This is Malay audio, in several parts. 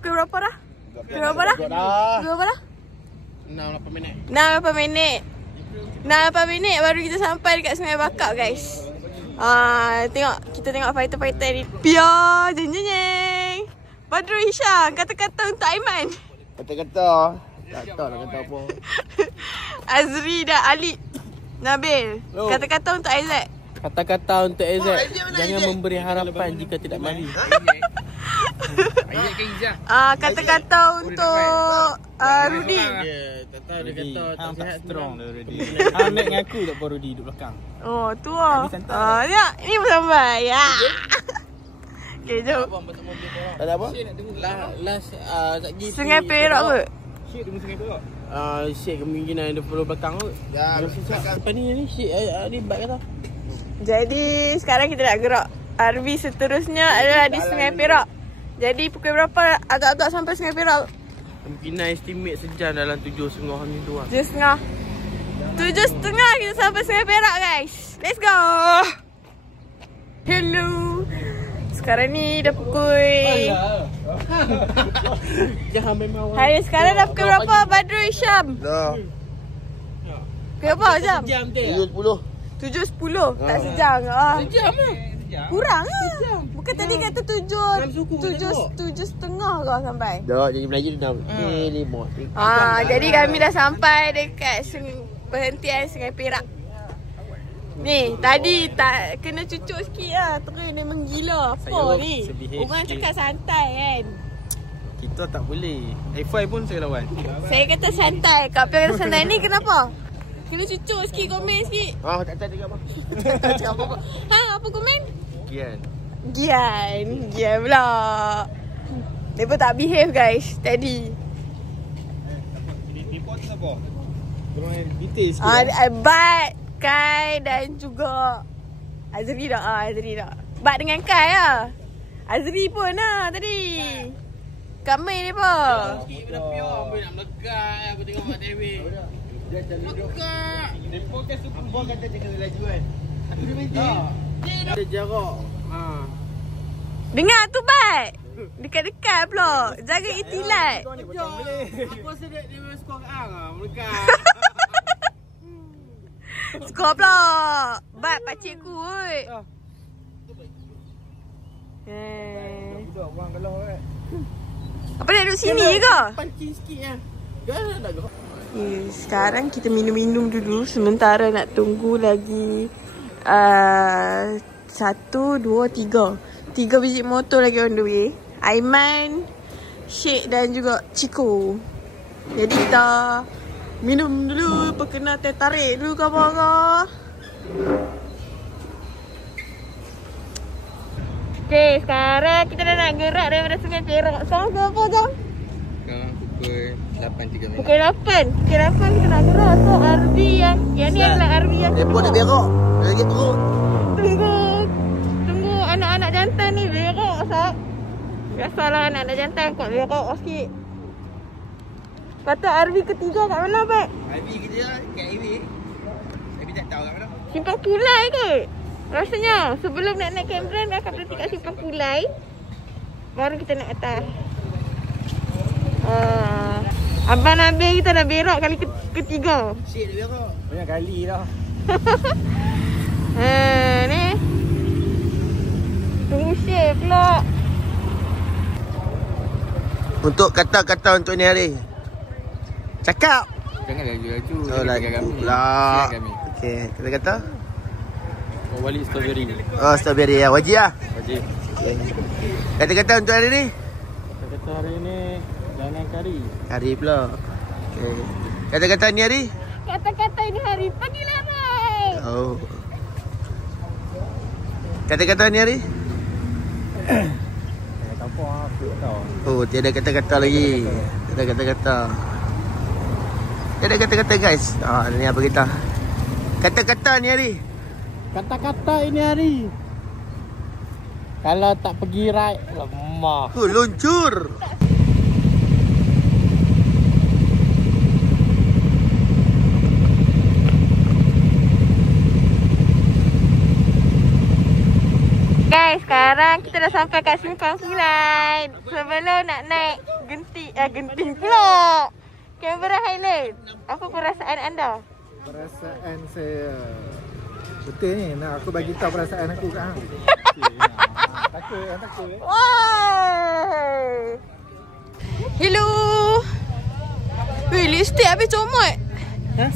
pukul berapa dah? Pukul berapa dah? Pukul berapa dah? 6-8 minit. 6-8 minit. 6-8 minit baru kita sampai dekat Sungai Bakap, guys. Kita tengok fighter-fighter ni. Pia, jeng-jeng. Badrul Hisham, kata-kata untuk Aiman. Kata-kata. Tak tahu nak kata apa. Azri dan Ali. Nabil, kata-kata untuk Aizat. Kata-kata untuk Aizat, jangan memberi harapan jika tidak mari. Kata-kata untuk Rudy. Tak tahu dia kata tak sihat strong dah Rudy. Hang nak ngaku tak apa Rudy duduk belakang. Oh, tu ah. Tengok, ini pun sampai. Ya. Okey, jom. Tak ada apa? Last sekejap. Sungai Perak ke? Syed tunggu Sungai Perak. Syed kemungkinan ada follow belakang kot. Ya, Lepas ni Syed ni bike kata. Jadi sekarang kita nak gerak. RV seterusnya adalah di Sungai Perak. Jadi pukul berapa agak-agak sampai Sungai Perak? Kemungkinan estimate sejam dalam 7.30 macam tu lah. 7.30. 7.30 kita sampai Sungai Perak, guys. Let's go. Hello. Sekarang ni dah pukul Jangan memang orang. Hai, sekarang dah pukul berapa Badrul Hisham? dah. Pukul berapa jam? Sejam tu. 7.10. 7.10. Tak sejam ke? Sejam lah. Kurang lah. Bukan tadi kata 7.30 kau sampai. Dah, jadi Melayu dah 5. Jadi kami dah sampai dekat perhentian Sungai Perak. Ni, tadi tak kena cucuk sikit lah. Terus dia menggila. Apa ni? Orang cakap santai kan. Kita tak boleh. F5 pun saya lawan. Saya kata santai. Kau kata santai ni kenapa? Kena cucuk sikit, komen sikit. Tak cakap apa. Tak cakap apa-apa. Apa komen? Gian pula. Mereka tak behave, guys, tadi. Ni pun siapa? Korang yang detail sikit. Bat, Kai dan juga Azri dah. Bat dengan Kai lah. Azri pun lah tadi. Kami ni pun. Sikit pada pure. Ambil nak melekat. Aku tengok Mak Dewi. Melekat. Mereka kan suka. Apa kata jangan laju kan? Dia minta. Ada jarak. Dengar tu, Bat. Dekat-dekat pula. Jaga itilat. Aku rasa dia memang skor kat hang lah. Melekat. Skor pula. Bat, pakcikku kot. Budak orang galau kan. Apa nak duduk sini ke? Pancing sikit kan. Jangan dah gerak. Sekarang kita minum-minum dulu. Sementara nak tunggu lagi 1, 2, 3 biji motor lagi on the way. Aiman, Syed dan juga Ciko. Jadi kita minum dulu. Perkena tarik dulu ke apa-apa. Okay, sekarang kita dah nak gerak daripada Sungai Perak. Sekarang berapa jam? Sekarang pukul 8.3 minit. Pukul 8 kita nak gerak. So RV yang ni adalah RV yang Telepon dia berak. Dia lagi perut. Tunggu anak-anak jantan ni berak, Sat. Biasalah anak-anak jantan kot berak sikit. Kata RV ketiga kat mana, Pak? RV kerja kat RV. Tapi tak tahu kat mana. Simpang Pulai kot. Rasanya sebelum nak naik Cameron dia akan berhenti kat Simpang Pulai. Baru kita nak atas. Abang Nabil kita dah berak kali ketiga. Syed dia berak. Banyak kali dah. Ni. Tunggu Syed pula. Untuk kata-kata untuk ni hari. Cakap. Jangan laju-laju. Oh, lagi pula. Okey, kata-kata. Oh, balik strawberry. Oh, strawberry ya. Wajib lah. Wajib. Okay. Kata-kata untuk hari ni. Kata hari ni jangan kari. Hari pula. Okay. Kata-kata ni hari. Kata-kata ini hari pagi lemon. Oh. Kata-kata ni hari. Kampung aku tahu. Oh, tiada kata-kata lagi. Tiada kata-kata. Tiada kata-kata guys. Ni apa kita? Kata-kata ni hari. Kata-kata ini hari. Kalau tak pergi ride, lemah. Luncur. Guys, Sekarang kita dah sampai kat Simpang Silat. Sebelum nak naik genting pula Canberra Highland. Apa perasaan anda? Perasaan saya betul ni. Nak aku bagi tahu perasaan aku kat hang. Takut. Woi. Hello. Weh, lipstick habis comot.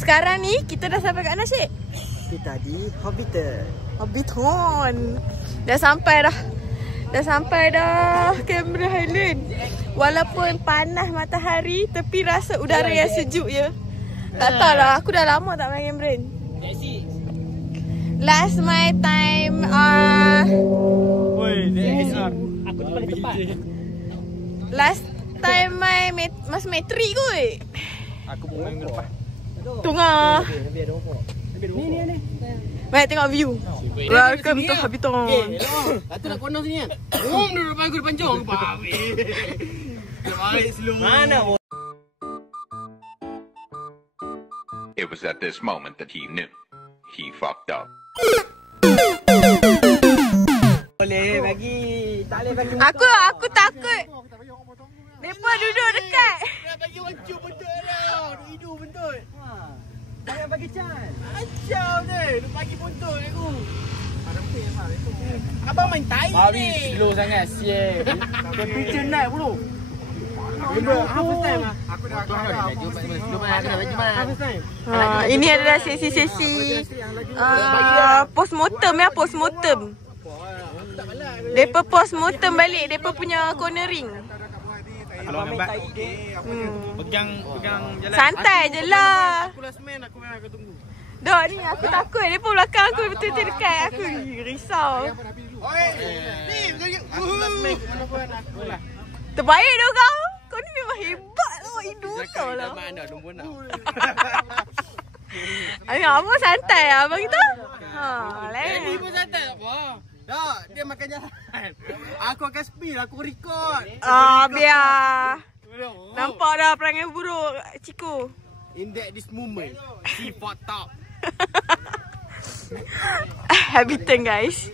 Sekarang ni kita dah sampai kat mana, Syed? Kita di Hobbiton. Dah sampai dah Canberra Highland. Walaupun panas matahari, tapi rasa udara yang sejuk je. Tak tahulah, aku dah lama tak main Cameron. Last my time Aku tu paling tepat. last time masa matrik kot. Aku pun main lepas. Tengah. Ni. Baik tengok view. Welcome to Hobbiton.Atu nak kono sini kan. Duduk depan aku depan jong. Balik slow. Mana? It was at this moment that he knew he fucked up. Boleh bagi, tak boleh bagi. Aku takut. Mereka duduk dekat. Nak bagi wancuk betul tau. Duk hidup betul. Jangan bagi can. Acau je. Duk bagi betul aku. Abang main tai ni. Babi slow sangat. Sial. Temperature naik pula. First time lah. Aku dah Ini adalah sesi-sesi postmortem ya, postmortem. Depa postmortem balik depa punya cornering. Kalau lambat pegang jalan. Santai je lah. Aku last man aku memang akan tunggu. Dok ni aku takut depa belakang aku betul-betul dekat aku. Risau. Oi. Ni last man mana pun aku lah. Terbaik dah kau. Kau ni memang hebat lah. Hidup kau lah. Zaman dah nombor 6. Abang santai lah abang kita. Ni pun santai tak apa. Tak, dia makan jalan. Aku akan spill, aku record. Biar. Nampak dah perangai buruk Ciko. In this moment, he fucked up. Hobbiton guys.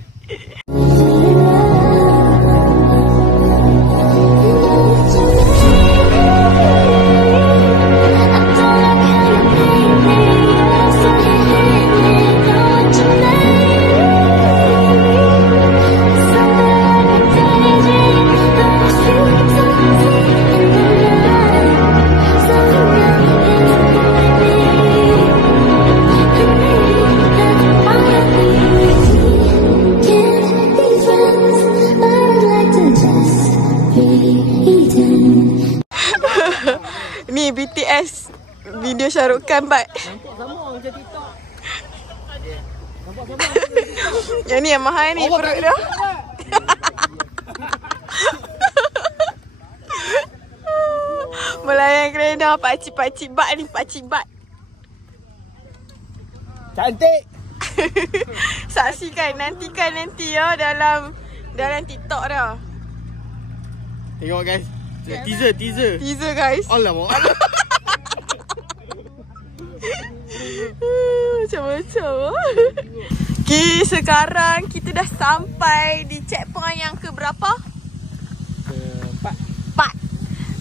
Ni BTS video Shah Rukh Khan but Nampak sama macam TikTok. yang ni yang mahal ni perut dia. Melayan kereta pakcik-pakcik bat ni, pakcik bat. Cantik. Saksikan nanti ya dalam TikTok dah. Tengok guys. Teaser. Teaser guys. Alamak. Macam-macam. Okay, sekarang kita dah sampai di checkpoint yang ke berapa? Keempat.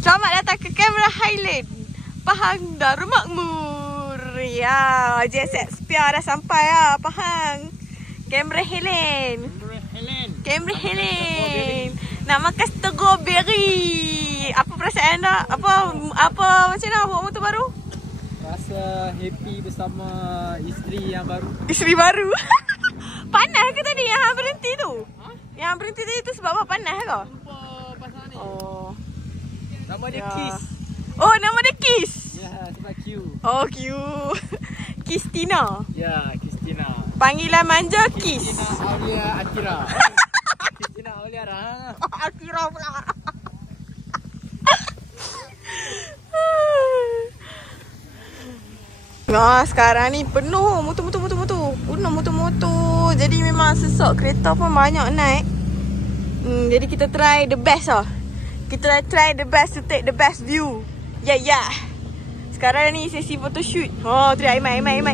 Selamat datang ke Canberra Highland, Pahang Darul Makmur. Ya, JSXPR dah sampai lah Pahang. Canberra Highland. Nak makan strawberry. Apa perasaan anda? Apa macam mana bawa motor baru? Rasa happy bersama isteri yang baru. Isteri baru. Panas ke tadi yang hang berhenti tu? Yang berhenti tadi tu sebab apa, panas ke? Pasal ni. Oh. Nama dia Ya. Kiss. Oh, nama dia Kiss. Ya, sebab Q. Oh, Q. Kistina. Ya, Kristina. Panggilan manja Kiss. Aulia Akira. Kristina Aulia Rahang. Akira pula. Nah, sekarang ni penuh motor. Penuh motor. Jadi memang sesak, kereta pun banyak naik. Jadi kita try the best lah. Kita try the best to take the best view. Yeah. Sekarang ni sesi photoshoot. Oh, tu dia Aiman.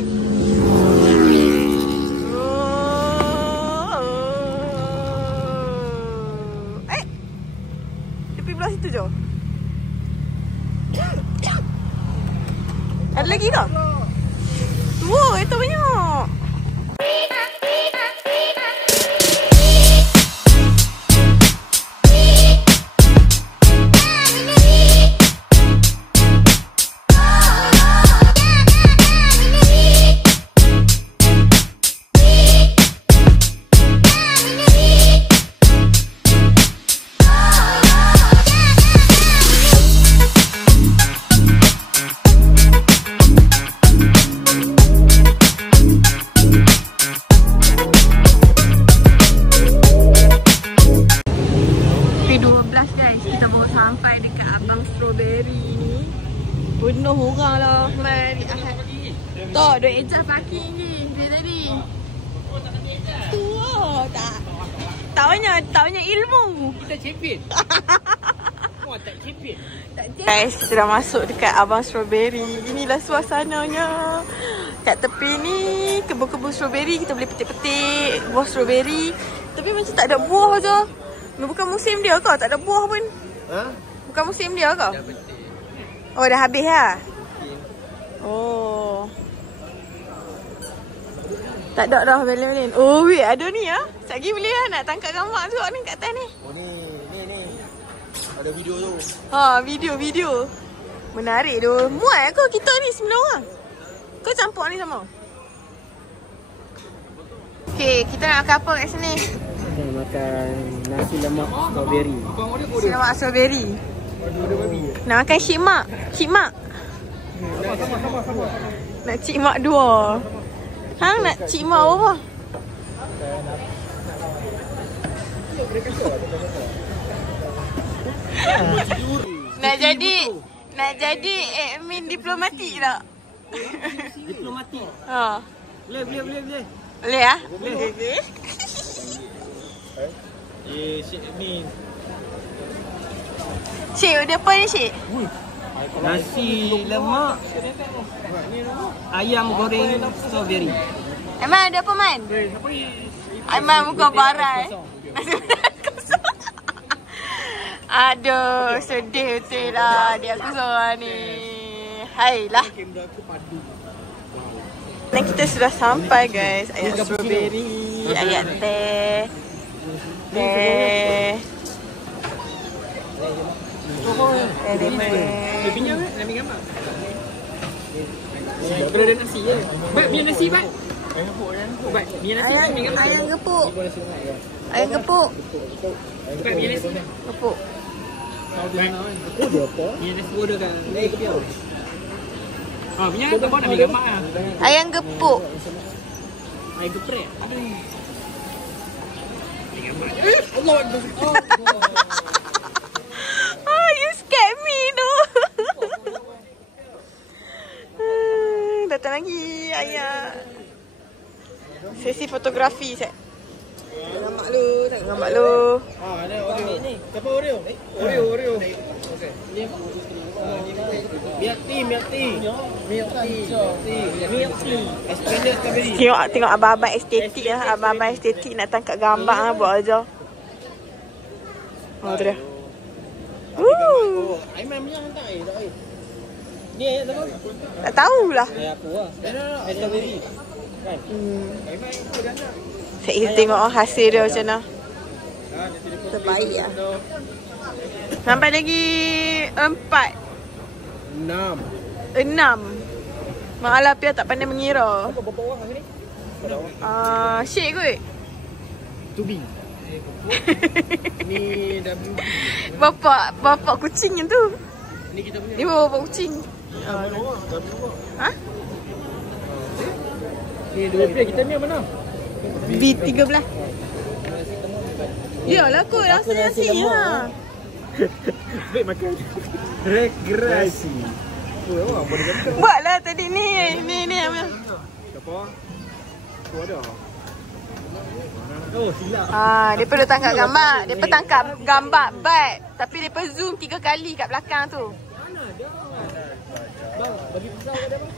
tadi. Tu tak. Taunya ilmu. Kita champion. Wah, tak champion. Guys, kita dah masuk dekat Abang Strawberry. Inilah suasananya. Kat tepi ni kebun-kebun strawberry, kita boleh petik-petik buah strawberry. Tapi macam tak ada buah je. Bukan musim dia ke? Tak ada buah pun. Ha? Bukan musim dia ke? Oh, dah habis lah. Oh. Tak ada dah belen-belen. Oh, wait, ada ni ya. Sekejap lagi boleh lah nak tangkap gambar tu ni kat atas ni. Oh ni. Ada video tu. Ha, video. Menarik tu. Muat ke kita ni 9 orang? Kau campur ni sama? Okay, kita nak makan apa kat sini? Kita makan nasi lemak strawberry. Nasi lemak strawberry. Nak makan Cik Mak. Nak Cik Mak 2. Hang nak Cik Mak apa? Nak jadi admin diplomatik tak? Diplomatik. Ha. Boleh. Boleh ah? Boleh. Cik admin. Cik, ada apa ni Cik? Nasi lemak ayam goreng strawberry. Aiman ada apa Man? Aiman muka barai. Aduh, sedih betul lah dia aku seorang ni. Hai lah. Dan kita sudah sampai guys. Ayat strawberry, ayat teh. Pinjam nak ambil gambar. Kalau ada nasi je. Baik, biar nasi baik. Baik, biar nasi ambil gambar. Ayam gepuk. Ayam gepuk. Baik, biar nasi. Gepuk. Gepuk dia apa? Biar nasi order kan. Naik ke dia. Ah, punya apa nak ambil gambar ah. Ayam gepuk. Ayam geprek. Aduh. Allah Akbar. Oh, you scared me tu. Datang lagi ayah. Sesi fotografi set. Tengok gambar lu. Ada Oreo ni. Siapa Oreo? Oreo. Okey. Milk tea. Tengok abang-abang estetik lah. Abang-abang estetik nak tangkap gambar lah. Buat aja. Oh, tu dia. Aiman punya hantar tak air. Ni ayat apa? Tak tahulah. Ayat apa lah? Strawberry. Kan? Aiman ikut dah nak. Saya tengok hasil dia macam mana. Terbaik lah. Sampai lagi 6. Malah Pia tak pandai mengira. Berapa orang kat sini? Syek kot. Tubi. Ni WB. Bapak kucing yang tu. Ni kita punya. Dia bapak kucing. Ha? Ni dua pilihan kita ni mana? B13. Yalah kot, rasa nasi lah. Baik makan. Rekreasi. Buatlah tadi ni. Ni apa? Apa? Tu ada. Oh, silap. Dia perlu tangkap gambar. Dia perlu tangkap gambar baik. Tapi dia perlu zoom 3 kali kat belakang tu. Bang, bagi pisau kat dia bang.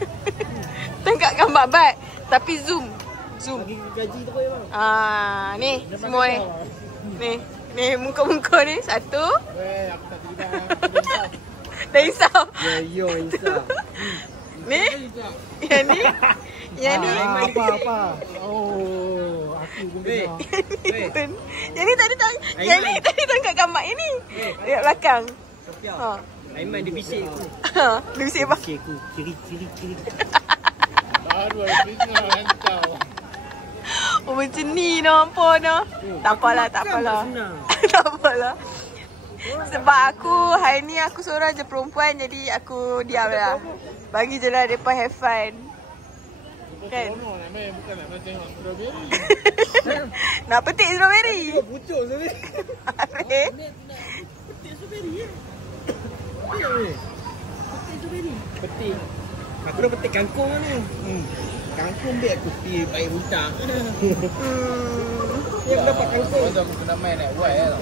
Tangkap gambar baik. Tapi zoom. Bagi gaji tu ya bang. Ni semua ni. Ni muka-muka ni. Satu. Aku tak terlibat. Dah insaf. Yo, insaf. Ni. Yang ni. Yang ni. Apa? Oh, aku pun kenal. Yang ni tadi tangkap gambar ini. Dekat belakang. Ha. Aiman dia bisik aku. Dia bisik apa? Bisik aku. Kiri. Baru ada tengah hantar. Oh macam ni nampak dah. Tak apalah. Tak apalah. Sebab aku hari ni aku seorang je perempuan, jadi aku diam lah. Bagi je lah mereka have fun. Kan? Bukan nak tengok strawberry. Nak petik strawberry. Pucuk strawberry. Petik strawberry ya. Petik. Aku dah petik kangkung ni. Kangkung dia aku pergi baik budak. Yang dapat kangkung. Lepas tu aku kena main nak buat tau.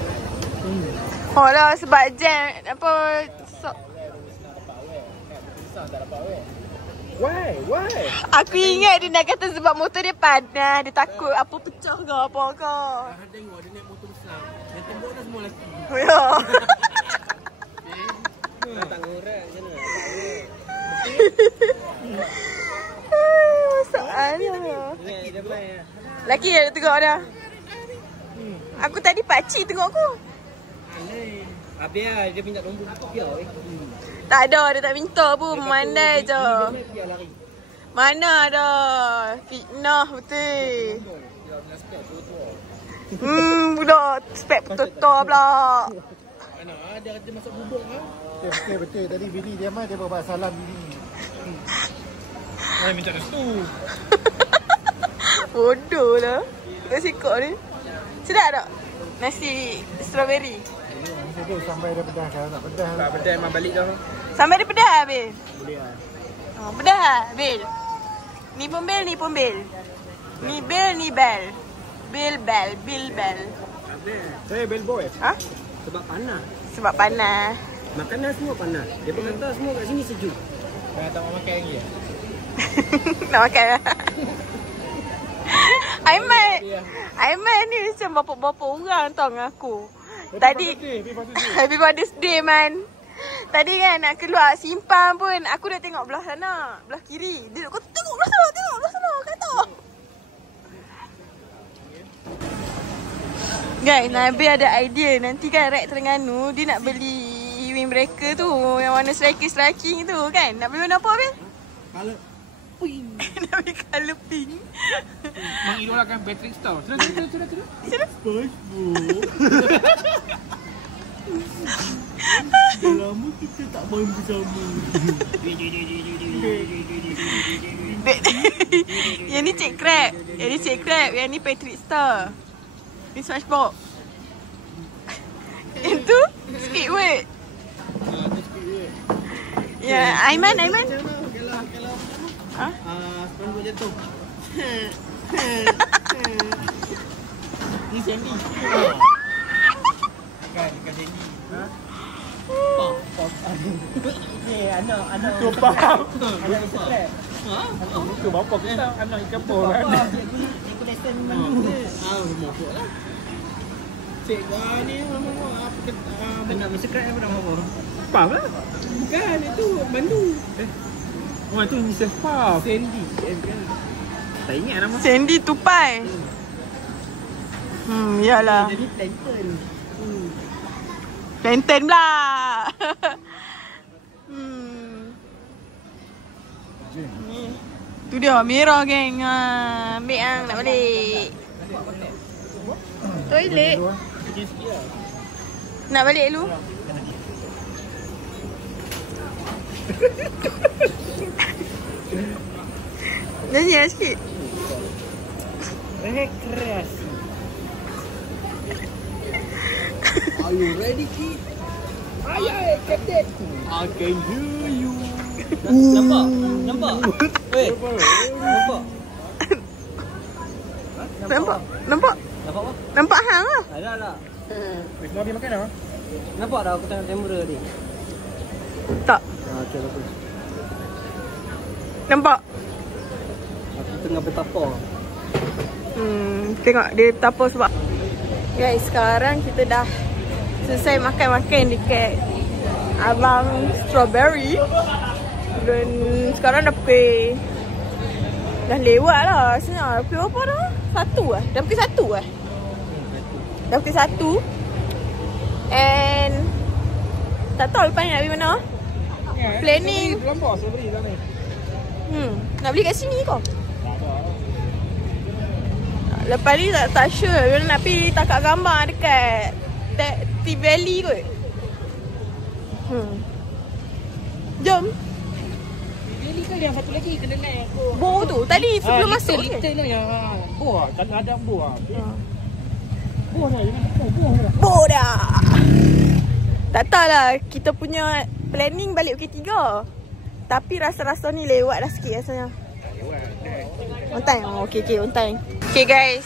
Oh lah sebab jam apa Tak dapat weh. Why? aku ingat dia nak kata sebab motor dia panas, dia takut apa pecah ke apa ke. Hang tengok dia naik motor besar. Yang tembok dah semua lelaki. Ya. Tak ngorek macam mana? Masalahnya. Ingat dia main. Laki ada tengok dah. Aku tadi pakcik tengok aku. Alay. Habis lah dia minta nombor dia weh. Tak ada, dia tak minta pun. Memandai je. Dia lari. Mana ada. Fitnah betul. Budak spek betul-betul pula. Mana ada kata masuk bubuk kan? Betul. Tadi bini dia mai dia bawa salam bini. Mai minta restu. Bodoh lah. Kat sikok ni. Sedap tak? Nasi strawberry. Dia sampai dia pedas kalau nak pedas. Tak pedas memang balik dah. Sampai dia pedas Bil? Boleh lah. Oh, pedas Bil? Ni pun Bil, ni pun Bil. Ni Bil, ni Bel. Bil, Bel, Bil, Bel. Saya bellboy. Ha? Sebab panas. Sebab panas. Makanan semua panas. Dia pun kata semua kat sini sejuk. Dah tak mau makan lagi ya? Nak makan lah. Aiman ni macam bapa-bapa orang tau dengan aku. Tadi Happy Father's Day man. Tadi kan nak keluar simpang pun aku dah tengok belah sana, belah kiri. Dia kata tengok belah sana kata. Guys, Nabil ada idea nanti kan Rek Terengganu dia nak beli windbreaker tu yang warna striking tu kan. Nak beli warna apa Bil? Kalau pink. Nak beli colour pink. Mengidolakan Patrick Star. Terus. Dah lama kita tak main bersama. Yang ni Cik Crab. Yang ni Patrick Star. Ni SpongeBob. Itu Squidward. Ya, Aiman. Kalau Ha? SpongeBob jatuh. Ni Sandy. Kan Sandy. Pop. Anak. Tu pop. Anak ikan. Ha? Tu bapa kita anak ikan pop kan. Aku lesson mana? Masuk lah. Cik ni apa kata anak subscribe apa nama apa? Pop lah. Bukan itu Bandu. Oh itu Mrs. Pop. Sandy. Tak ingat nama. Sandy tupai. Yalah. Jadi Plankton. Plankton pula. Ni. Tu dia merah geng. Ambil yang nak balik. Toilet. Nak balik dulu. Nyanyi lah sikit. Rekreasi. Are you ready, kid? Aye, Captain. I can hear you. Nampak? Weh. Nampak? Nampak apa? Nampak hang lah. Alah. Weh, semua habis makan dah? Nampak dah aku tengok kamera ni. Tak. Okey, bagus. Nampak? Aku tengah bertapa. Tengok dia tapa sebab. Guys, sekarang kita dah selesai makan-makan dekat Abang Strawberry. Dan sekarang dah pukul dah lewat lah. Sebenarnya pukul berapa dah? 1 lah. Dah pukul 1 lah. Dah pukul 1. And tak tahu lepas ni nak pergi mana. Planning. Terlampau Strawberry sana. Nak beli kat sini kau? Lepas ni tak sure. Bila nak pergi tangkap gambar dekat T-Valley kot. Jom. T-Valley kan yang satu lagi kena naik aku. Bo tu. Tadi sebelum masuk ke? Little lah yang Bo lah. Tak ada Bo lah. Bo dah. Bo dah. Tak tahulah. Kita punya planning balik pukul 3. Tapi rasa-rasa ni lewat dah sikit rasanya. On time. Oh, okay, on time. Okay guys,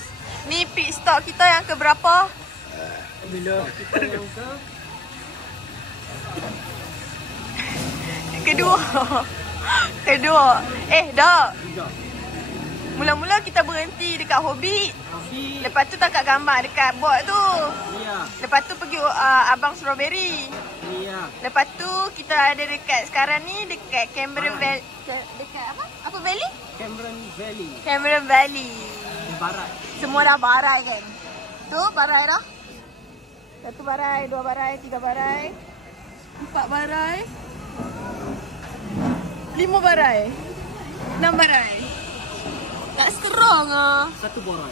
ni pit stop kita yang ke berapa? Bila kita yang ke Kedua. Dah. Mula-mula kita berhenti dekat Hobbit. Lepas tu tangkap gambar dekat board tu. Ya. Lepas tu pergi Abang Strawberry. Ya. Lepas tu kita ada dekat sekarang ni dekat Cameron Valley. Dekat apa? Apa Valley? Cameron Valley. Barat. Semua dah barai kan? Tu barai dah. 1 barai, 2 barai, 3 barai, 4 barai, 5 barai, 6 barai. Tak strong ah. 1 barai.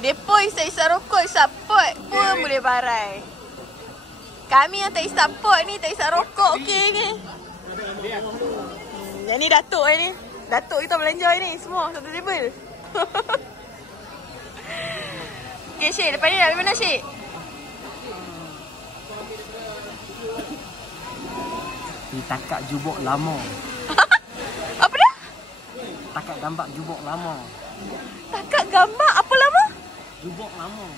Depo isap rokok, isap pot pun boleh barai. Kami yang tak isap pot ni, tak isap rokok okey ni. Yang ni Datuk ni. Datuk kita belanja ni semua satu table. Okay Syed, lepas ni nak pergi mana Syed? Takak jubuk lama. Apa dah? Takak gambar jubuk lama. Takak gambar apa lama? Jubuk lama.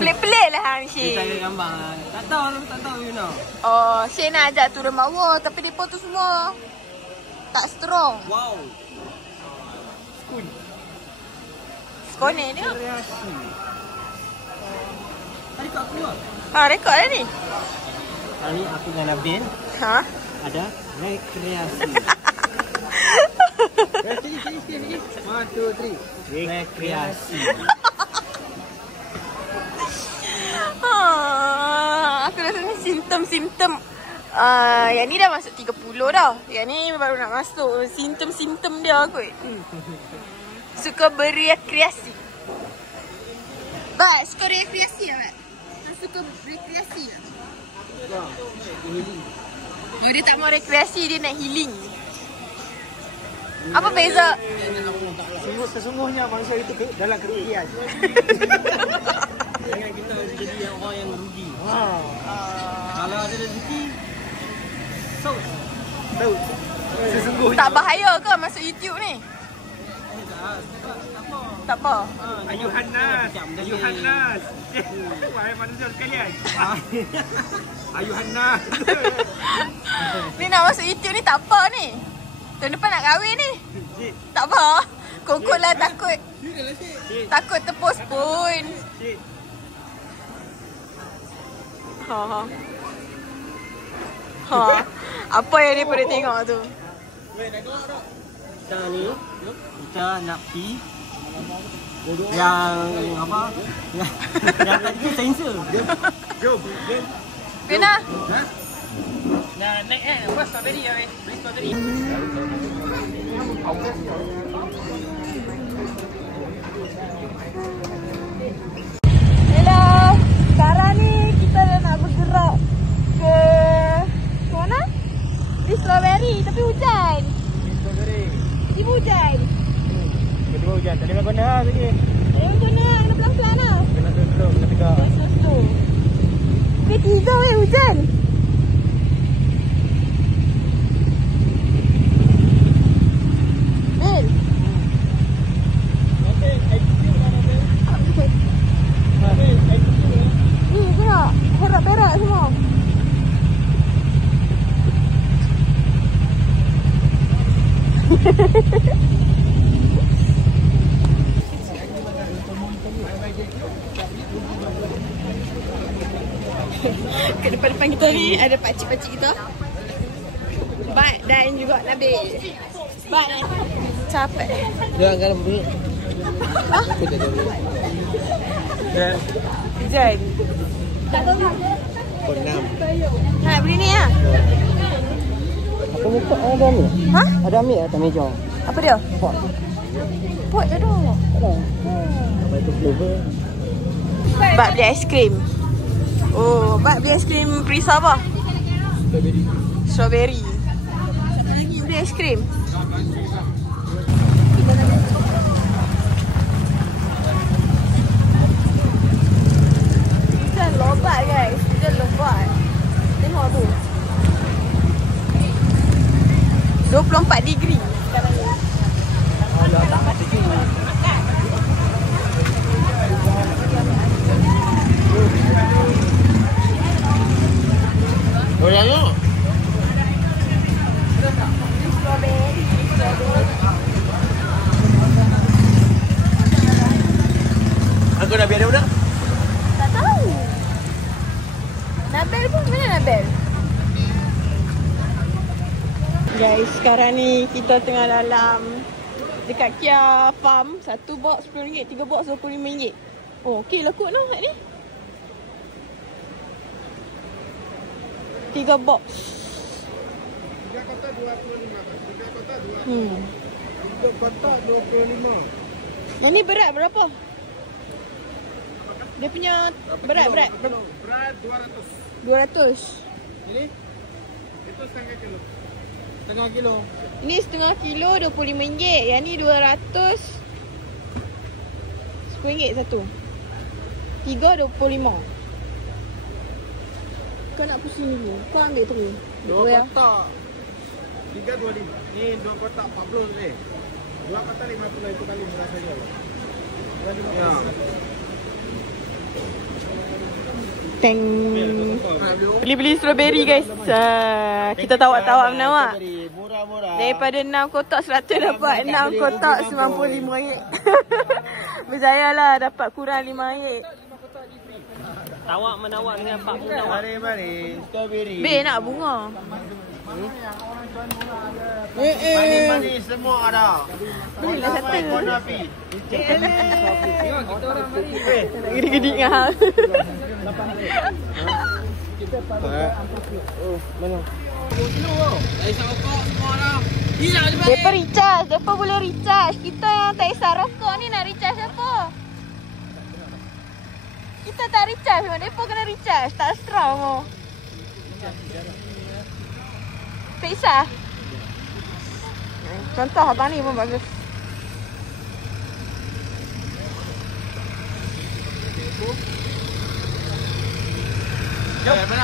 Pelik-pelik lah hang Syed. Kita gambar. Tak tahu you know. Oh, Syed nak ajak turun bawah tapi depa tu semua tak strong. Wow. Skone ni. Kreasi. Tadi kat keluar. Rekod lah ni. Kali aku dengan Nabil ada rekreasi. Sini. 1, 2, 3. Rekreasi. Aku rasa ni simptom-simptom yang ni dah masuk 30 dah. Yang ni baru nak masuk simptom-simptom dia kot. Suka berekreasi. Bat, suka rekreasi tak, Bat? Tak suka rekreasi tak? Oh, dia tak mau rekreasi, dia nak healing. Apa beza? Sesungguhnya manusia itu dalam kerugian. Jangan kita jadi orang yang rugi. Kalau ada rezeki, Sesungguhnya. Tak bahaya ke masuk YouTube ni? Tak apa. Ayuhan nas. Wahai manusia sekalian. Ayuhan nas. Ni nak masuk YouTube ni tak apa ni. Tahun depan nak kahwin ni. Tak apa. Kokok lah takut. Takut terpostpone. Apa yang dia pada tengok tu? kita ni kita nak pergi yang apa? Yang tadi sensor. Jom. Pina? Nah, naik apa strawberry ya, beli strawberry. Hello. Sekarang ni kita dah nak bergerak ke mana? Di Strawberry tapi hujan. Tiba hujan. Kedua hujan. Tak boleh guna lagi. Guna kena pelan-pelan lah. Kena slow, kena tegak. Slow. Ketiga hujan. Bil. Ni gerak. Berak-berak semua. Ke depan-depan kita ni ada pakcik-pakcik kita. Bat dan juga Nabil. Bat dan capek. Jangan kalau beli. Hah? Hujan. Konam. Nak beli ni lah. Apa muka ada ni? Ha? Ada ambil atas meja. Apa dia? Pot. Pot tak ada. Ada. Apa itu flavor? Bat beli aiskrim. Oh, Bat beli aiskrim perisa apa? Strawberry. Siapa lagi beli aiskrim? lobat guys. Dia lobat. Tengok tu. 24 degree sekarang ni. Oh ya yo. Aku dah biar dia budak. Tak tahu. Nabel pun mana Nabel? Guys, sekarang ni kita tengah dalam dekat Kia Farm. Satu box RM10, 3 box RM25. Oh, okey lah kot noh ni. 3 box. 3 kotak 25. 3 kotak 25. 3 kotak 25. Yang ni berat berapa? Dia punya berat. Berat 200. 200. Ini? Itu setengah kilo. Setengah kilo. Ini setengah kilo RM25. Yang ni 200. RM10 satu. 3 25. Kau nak pusing dulu. Kau ambil terus. 2 kotak 325. Ni 2 kotak 40 ni. 2 kotak 50 itu kali murah saja. Ya. Teng. Beli-beli strawberry guys. Kita tawak-tawak menawak. Murah-murah. Daripada 6 kotak 100 dapat 6 kotak RM95. Berjayalah dapat kurang RM5. Tawak menawak dengan Pak Munawak. Mari. Strawberry. Be nak bunga. Manis-manis semua ada. Belilah satu. Warna api. Gedik-gedik ngah. Depa recharge, depa boleh recharge. Kita yang tak isap rokok ni nak recharge apa? Kita tak recharge, depa kena recharge, tak strong oh. Tak isap. Contoh abang ni pun bagus. Jom, mana?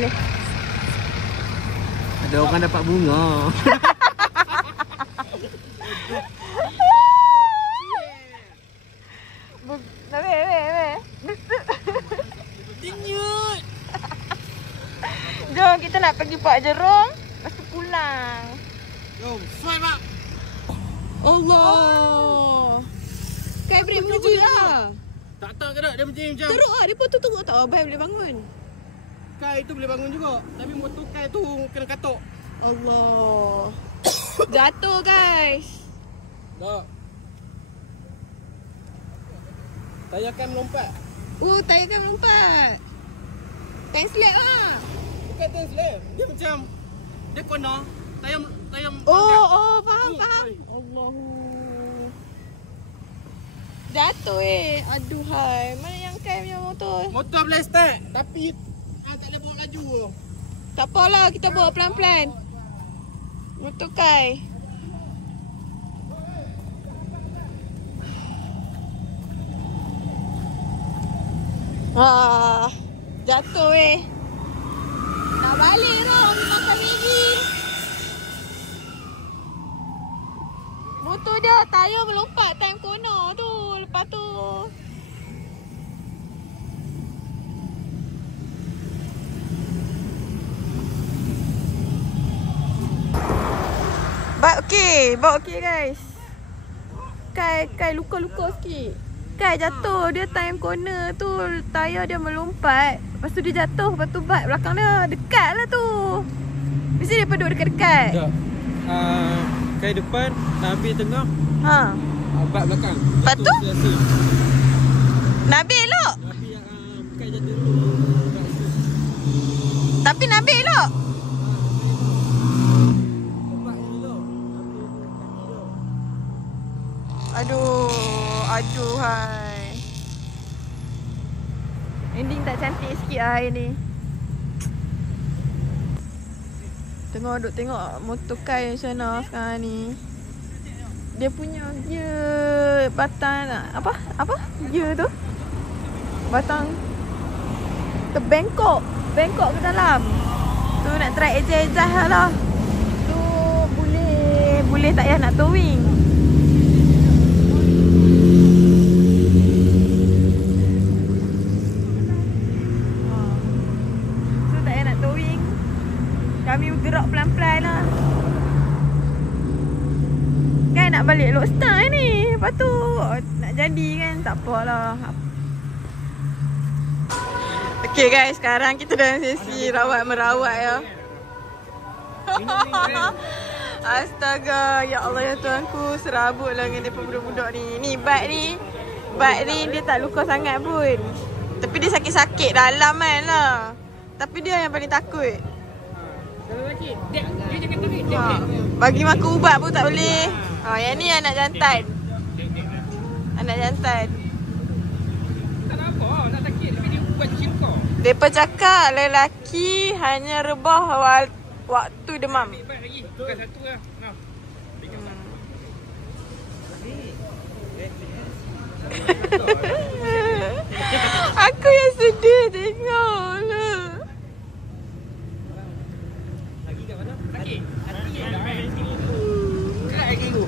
Ni. Ada orang dapat bunga. Denyut. Jom kita nak pergi Pak Jerong, lepas tu pulang. Jom, swipe up. Allah. Kai break menuju dah. Tak tahu ke tak dia macam Teruk ah, depa tu teruk tak abang boleh bangun. Kai tu boleh bangun juga. Tapi motor Kai tu kena katok. Allah. Jatuh guys. Tak. Tayar kan melompat. Oh, tayar kan melompat. Tank slap ah. Bukan tank slap. Dia macam dia kena tayar Oh, faham. Allah. Jatuh aduhai. Mana yang Kai punya motor? Motor boleh start tapi tak boleh bawa laju. Tak apalah, kita bawa pelan-pelan. Motor Kai. Jatuh Nak balik Rom, makan Maggi. Motor dia tayar melompat time corner tu. Lepas tu Baik okey guys. Kai luka-luka sikit. Kai jatuh, dia time corner tu tayar dia melompat. Lepas tu dia jatuh, lepas tu bak belakang dia dekat lah tu. Mesti dia duduk dekat-dekat. Tak. Kai depan, Nabi tengah. Bak belakang. Lepas tu? Nabi elok. Nabi yang Kai jatuh tu. Tapi Nabi elok. Aduhai. Ending tak cantik sikit lah hari ni. Tengok motor Kai macam mana sekarang ni. Dia punya gear batang apa? Gear tu? Batang terbengkok. Bengkok ke dalam. Tu nak try adjust lah. Tu boleh tak payah nak towing. Tu tak payah nak towing. Kami bergerak pelan-pelan lah. Kan nak balik Lockstar ni. Lepas tu nak jadi kan. Tak apalah. Okay guys, sekarang kita dalam sesi rawat-merawat ya. Astaga, ya Allah ya Tuhanku, serabut lah dengan depa budak-budak ni. Ni bat ni dia tak luka sangat pun. Tapi dia sakit-sakit dalam kan lah. Tapi dia yang paling takut. Kalau lagi, dia jangan tarik. Bagi makan ubat pun tak boleh. Yang ni anak jantan. Anak jantan. Tak ada apa, nak sakit tapi dia buat cingkau. Depa cakap lelaki hanya rebah waktu demam. Baik lagi, bukan satu lah. Nah. Aku yang sedih tengok lah. Lagi kat mana? Lagi. Hati yang dah main sini tu. Gerak lagi tu.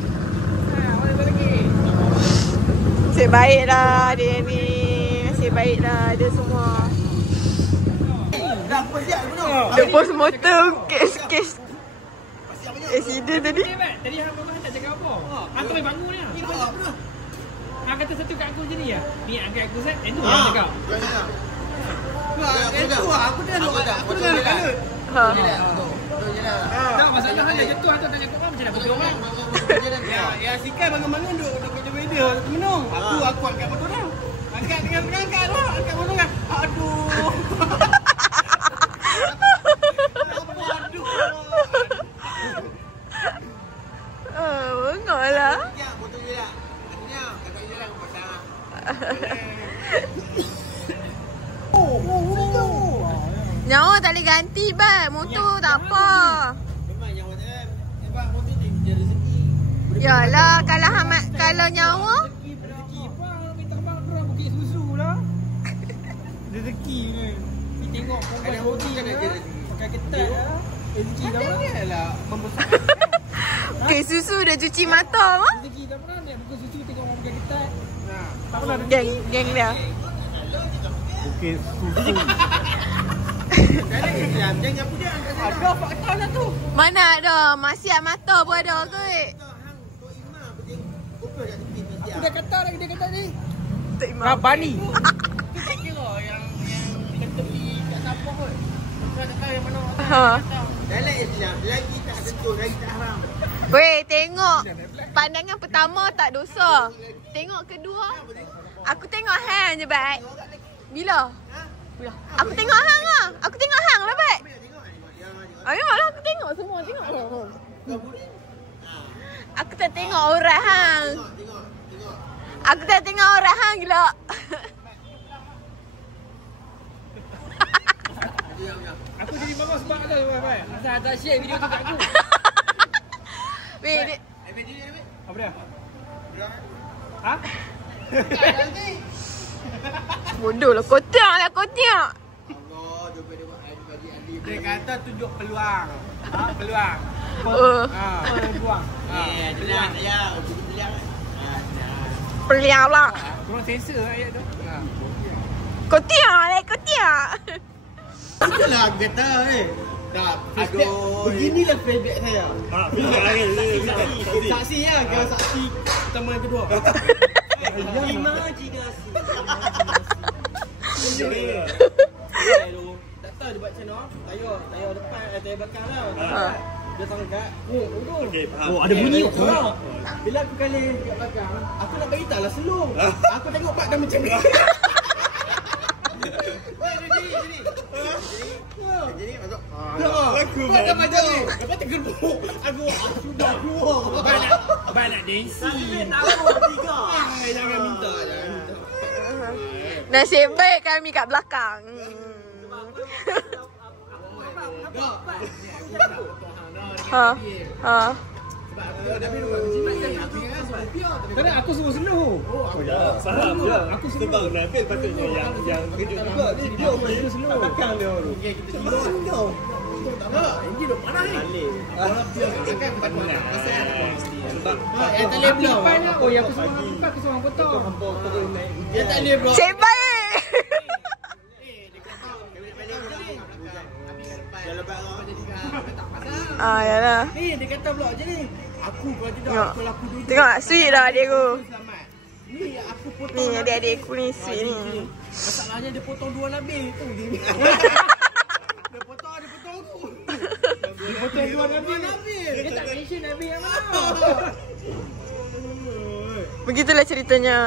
Boleh lagi. Nasib baiklah dia ni. Nasib baiklah dia semua. Dia post motor kes accident tadi. Tadi hang abang tak cakap apa? Hang tu bangun ni. Hang kata satu kat aku je ni ya. Ni angkat aku set. Itu hang cakap. Aku dah aku dengar kalut. Tak masalah hang jatuh hang tanya kau macam nak betul kan? Ya sikai bangun-bangun duk kerja media menung. Aku angkat motor dah. Angkat dengan angkat lah. Angkat motor kan. Aduh. Bengoklah. Nyawa tak boleh ganti bat. Motor tak apa. Memang nyawa dia. Sebab motor dia rezeki. Yalah kalau nyawa Rezeki apa? Minta abang orang bukit susu lah. Rezeki ni. Ni tengok perempuan body kan pakai ketat lah. Rezeki dah mana lah membesar. ke susu dah cuci mata. Rezeki dah pernah nak buka susu tengok orang pakai ketat. Nah, tak pernah Geng dia. bukit susu. Jangan punya Ada fakta lah tu. Mana ada? Maksiat mata pun ada ke? Aku dah kata lagi dia kata ni. Tok Imam. Rabani. Kita kira yang kat tepi kat tapah kot. Saya tak tahu yang mana. dalam Islam lagi tak sentuh, lagi tak haram. Weh, tengok. Pandangan pertama tak dosa. Tengok kedua. Aku tengok hang je, Bat. Bila? Aku tengok hang lah. Aku tengok hang lah, Bat. Memanglah aku tengok semua. Tengok. Aku tak tengok orang hang. Aku tak tengok orang hang gila. Aku jadi marah sebab ada Bai. Asal tak share video tu kat aku. Weh, dia Apa dia? Ha? bodoh lah. Kotiak lah, kotiak. Allah, jumpa dia buat air bagi adik. Dia kata tunjuk peluang. Peluang. Peluang. Peluang ya, peluang. Peliau lah. Kurang sensor ayat tu. Kotiak lah, kotiak. Itulah aku kata tak, aduh. Beginilah feedback saya. Saksi ya, kira saksi pertama yang kedua. Imajinasi. Tak tahu dia buat macam mana. Tayar depan, tayar belakang lah. Dia tangkap. Okey, faham. Oh, ada bunyi tu. Bila aku kali kat belakang, aku nak bagi tahu lah slow. Aku tengok pak dah macam ni. Jadi masuk. Aku dah macam ni. Lepas tergerbuk. Aku sudah keluar. Banyak densi. Tahu tiga. Jangan minta. Nasib baik kami kat belakang. Tak. Ha. Kerana aku semua slow. Oh ya, faham je. Aku sebab Nabil patutnya yang kejut juga. Dia boleh slow. Belakang dia tu. Okey, kita sebab kau. Tak, enjin dah panas ni. Orang dia akan panas. Pasal sebab yang tak boleh depan ni. Oh, yang aku semua depan aku semua potong. hampa turun naik. Dia tak boleh blok. Cik baik. Yalah. Ni dia kata blok je ni. Aku kalau tidak Tengok. aku laku dulu. Tengok sweet dah adik aku. Selamat. Ni aku potong. Ni adik-adik aku ni sweet ni. Masalahnya dia potong dua lebih tu dia. Dia potong tu. Dia potong dua lebih. Dia tak mention lebih yang mana. Begitulah ceritanya.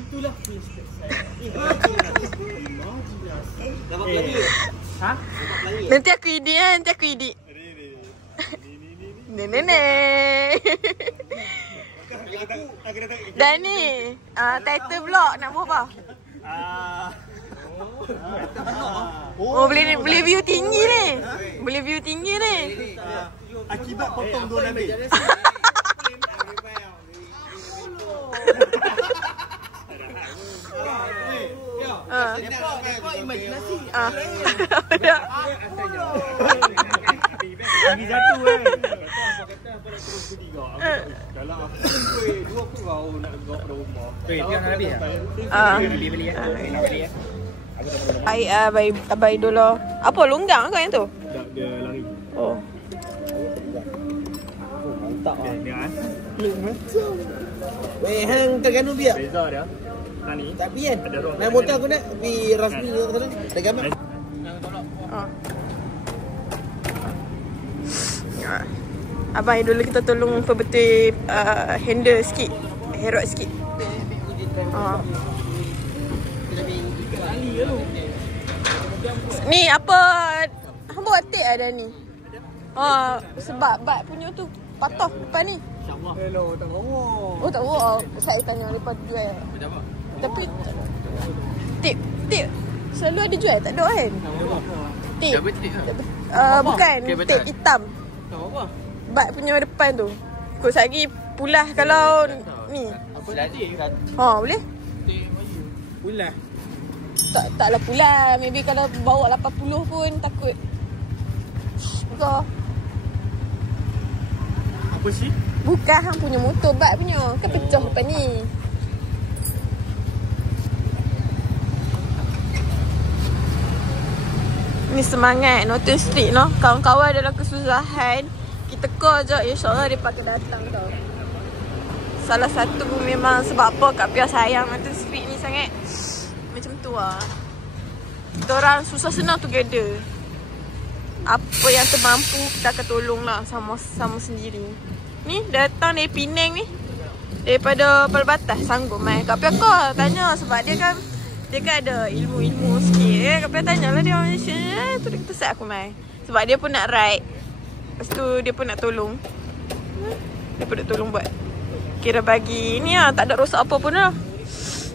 Itulah Dapat lagi. Ha? Nanti aku edit kan. Nanti aku edit. Nenek. Dan ni title vlog nak buat apa? Oh boleh view tinggi ni. Boleh view tinggi ni. Akibat potong dua Nabil. Kau imajinasi. Ini jatuh kan. Kata apa nak terus budi kau. Dalam aku dua aku kau nak gok dah rumah. Dia nak habis beli ya. Abai dulu. Apa longgang kau yang tu? Tak dia lari. Oh. Mantap ah. Dia kan. Hang Terengganu biar. Beza dia. Tani. Tak pian. Naik motor aku nak pergi Rasmi tu sana. Ada gambar. Abang dulu kita tolong perbetul handle sikit. Herot sikit. Ni apa? Hang buat tape ada ni. Sebab bak punya tu patah depan ni. Hello, tak bawa. Oh tak bawa. Saya tanya lepas dia. Tapi tape selalu ada jual tak ada kan? Tape. Bukan tape hitam. Tak apa. Bak punya depan tu. Kau lagi pulah kalau ni. Apa tadi? Boleh? Pulah. Taklah pulah. Maybe kalau bawa 80 pun takut. Kau Apa sih? bukan hang punya motor bak punya. Kan pecah depan ni. Ni semangat Norton Street no. Kawan-kawan dalam kesusahan, kita call je, insyaAllah dia pakai datang tau. Salah satu memang sebab apa Kak Pia sayang Norton Street ni sangat. Macam tu lah. Kita orang susah senang together. Apa yang termampu kita akan tolong lah sama sendiri. Ni datang dari Penang ni. Daripada Perbatas sanggup main. Kak Pia call tanya sebab dia kan ada ilmu-ilmu sikit. Kak Pia tanyalah dia orang Malaysia. Tu dia kata set aku main. Sebab dia pun nak ride. Lepas tu dia pun nak tolong. Dia pun nak tolong buat. Kira bagi ni lah. Tak ada rosak apa pun lah.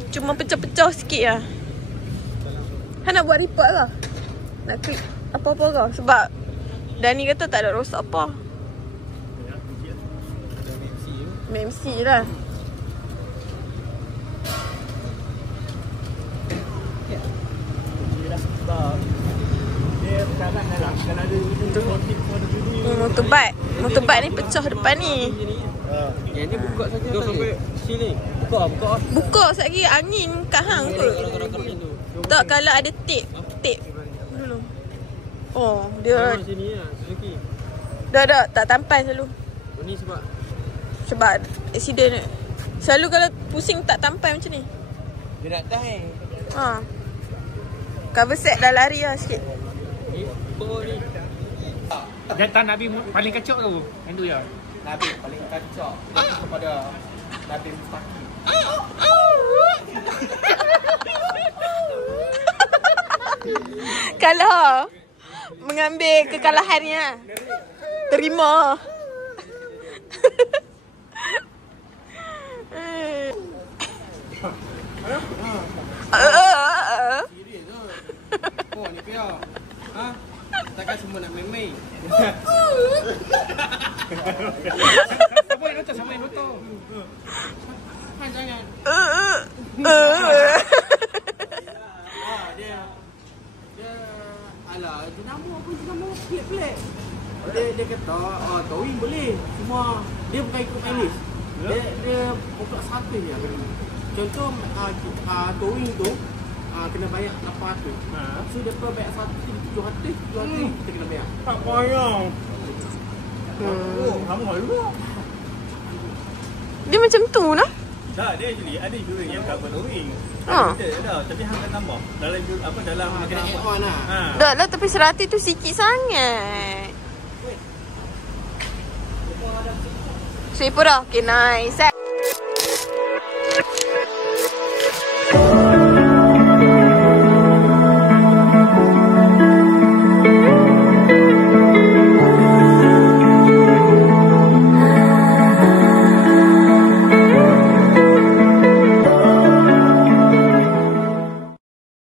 Cuma pecah-pecah sikit lah. Han nak buat report lah. Nak klik apa-apa kau. Sebab Dani kata tak ada rosak apa. MC lah. Motorbike ni pecah depan ni. Yang ni buka saja sampai sini. Buka. Buka sekali angin kat hang ke? Tak kalau ada tape dulu. Oh, dia Sini lah, Suzuki. dah tak tampan selalu. Ni Sebab accident. Selalu kalau pusing tak tampan macam ni. dia nak tahan. Cover set dah lari lah sikit. Ni ni. Jantan Nabi paling kacau tu. Yang tu ya. Nabi paling kacau kepada Nabi Mustaqim. Kalau mengambil kekalahannya, terima. Oh, ni Pia. Takkan semua nak main-main. Siapa yang notong? Siapa yang notong? Han jangan. Dia alah, jenama apa jenama pelik-pelik. Dia kata, towing boleh. Cuma dia bukan ikut mileage. Dia buka satu je. Contoh towing tu kena bayar 800. So dia kena bayar 700 kita kena bayar. Tak payah. Kamu malu. Dia macam tu nah. Tak, dia actually ada juga yang cover towing. Ada, tapi hang akan tambah. Dalam apa dalam Kena add on lah. Dah lah, tapi 100 tu sikit sangat. Sweeper dah. Okay, nice.